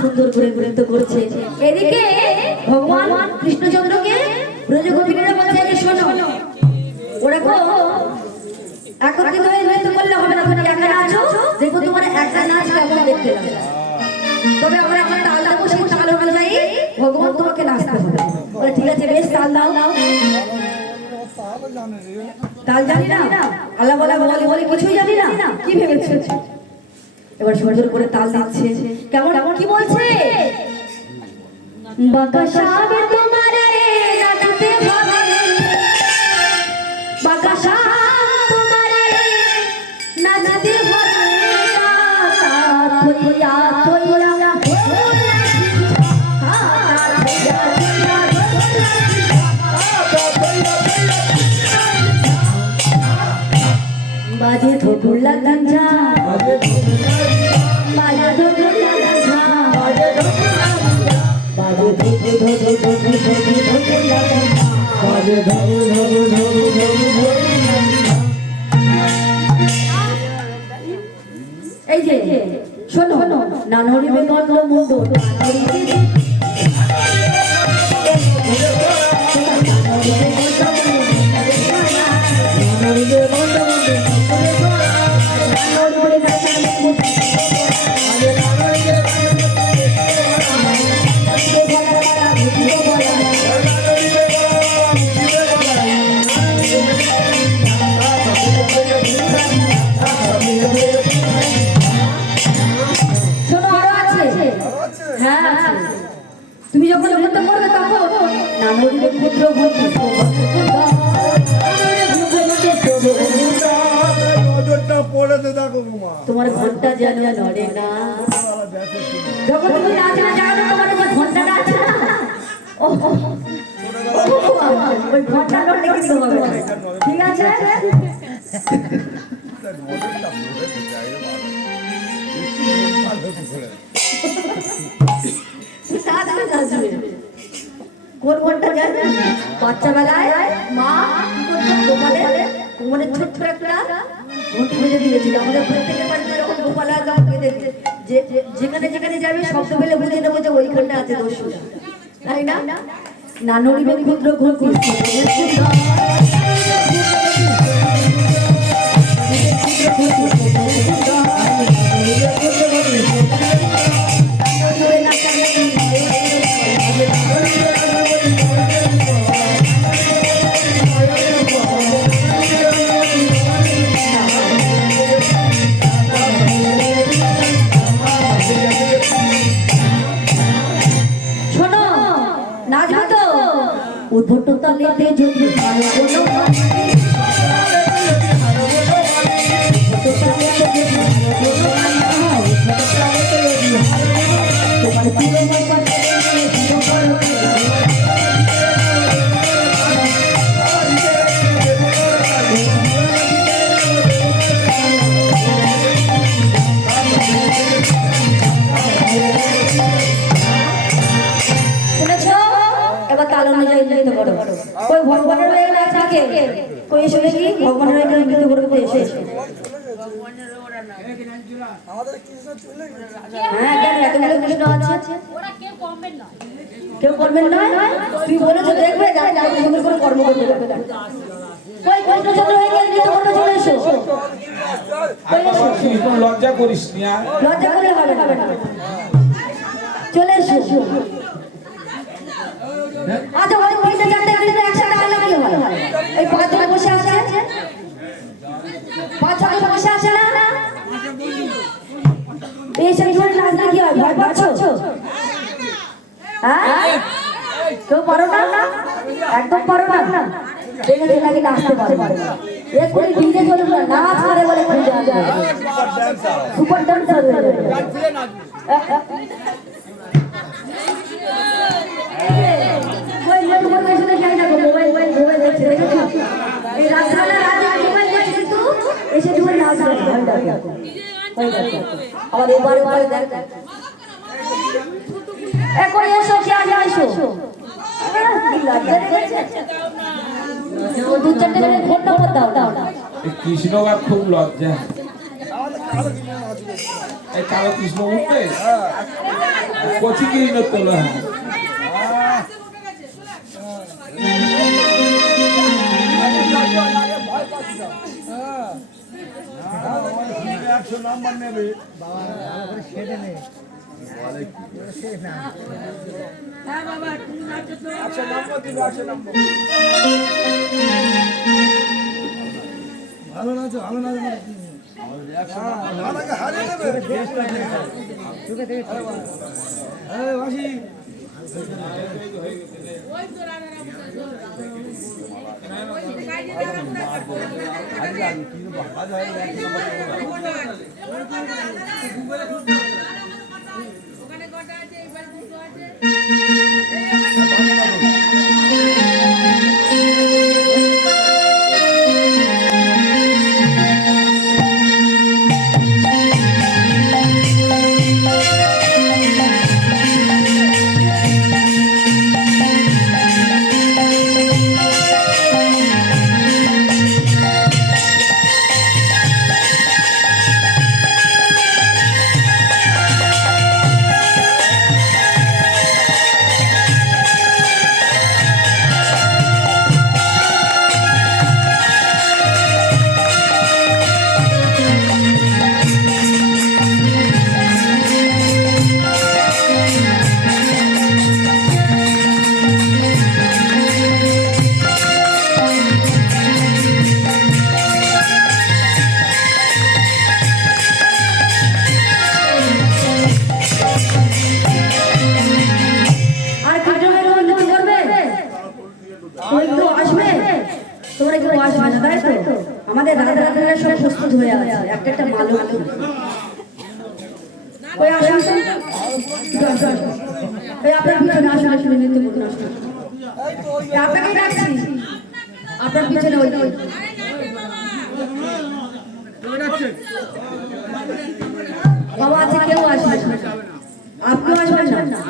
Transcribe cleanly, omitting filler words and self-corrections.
সুন্দর করে নৃত্য করছে। এদিকে ভগবান কৃষ্ণচন্দ্রকে ব্রজ গোপিনীরা বলছে যে শোনো, ওরা কো একত্রিত হয়ে নৃত্য করলে হবে না, তুমি একা নাচো, দেখো তোমার একা নাচ কেমন দেখতে লাগে। তবে আমরা এখন তাল দেবো, সেই তাল অনুযায়ী ভগবান তোমাকে নাচতে হবে। বলে ঠিক আছে, বেশ তাল দাও। তাল জানি না, আল্লাহ বলা বলি বলি কিছুই জানি না, কি ভেবেছো? এবার সুন্দর করে তাল দিচ্ছে। কেমন কি বলছে? বাকাশাবে তোমারে নাচতে হবে, বাকাশা তোমারে নাচতে হবে, তোইয়া তোইয়া বাজে ধোলা গাঞ্জা, বাজে ধোলা গাঞ্জা, বাজে এই যে শোনো, নানরি বেগন্ড মুন্ড তুমি যখন নৃত্য করবে তখন নানরির পুত্র তোমার ঘন্টা যেন নড়ে না। যখন তুমি নাচ না জানো, তোমার যে ঘন্টাটা আছে না, ওই ঘন্টা নড়লে কিছু হবে না। ঠিক আছে, কোন ঘন্টা জানে? বাচ্চা বেলায় মা গোপালের ছোট্ট একটা ঘন্টি বেঁধে দিয়েছিল। আমাদের প্রত্যেকের বাড়িতে এরকম গোপাল যেখানে যেখানে যাবে শব্দ পেলে বুঝে নেবো যে ওইখানটা আছে দস্যুরা, তাই না? নানরিবে ক্ষুদ্র ঘন্টি উদ্ভটতা লেতে যদি ভালো কোনো कोई भगवान रे ना থাকে कोई শুনে কি ভগবানের রে নৃত্য করতে এসে আমাদের কৃষ্ণ চলে হ্যাঁ কেন এতগুলো কৃষ্ণ আছে ওরা কেউ করবেন না তুই বলেছ দেখবে যা সুন্দর করে কর্ম করতে হবে कोई কৃষ্ণ চন্দ্র হয়ে গেল নৃত্য করতে চলে এসো তুই লজ্জা করিস না লজ্জা করলে হবে না চলে এসো আজ ওই কইতে যাতে কিন্তু একসাথে আলাদা কি হয় এই পাঁচজন বসে আছে পাঁচজন বসে আছে না এই সেজন্য নাচতে কি হয় ভয় পাচ্ছো হ্যাঁ কেউ পারো না একদম পারো না দেখে নাকি নাচতে পারো এক করে ডিজে চলে না নাচ করে বলে খুঁজে আসে সুপার ডান্সার হয়ে যাবে कोई लोग बोलते हैं क्या ना मोबाइल मोबाइल देख रहे हो ये राजा राजा मोबाइल देख तू ऐसे दूर ना जा আবার এবারে দেখ এখন এসো কি আগে এসো দু চারটে ফোন নম্বর দাও কৃষ্ণবার খুব লজ্জা এই কালো কৃষ্ণ উঠবে কচি কি তোলা নাম্বার নেবে ভালো না ভালো না আমাদের রাধা রাধারা সব প্রস্তুত হয়ে আছে একটা একটা ভালো ওই আসুন ওই আপনার পিছনে আসুন আসুন নৃত্য করুন আসুন আপনাকেই ডাকছি আপনার পিছনে ওই বাবা আছে কেউ আসবে আপনিও আসবেন না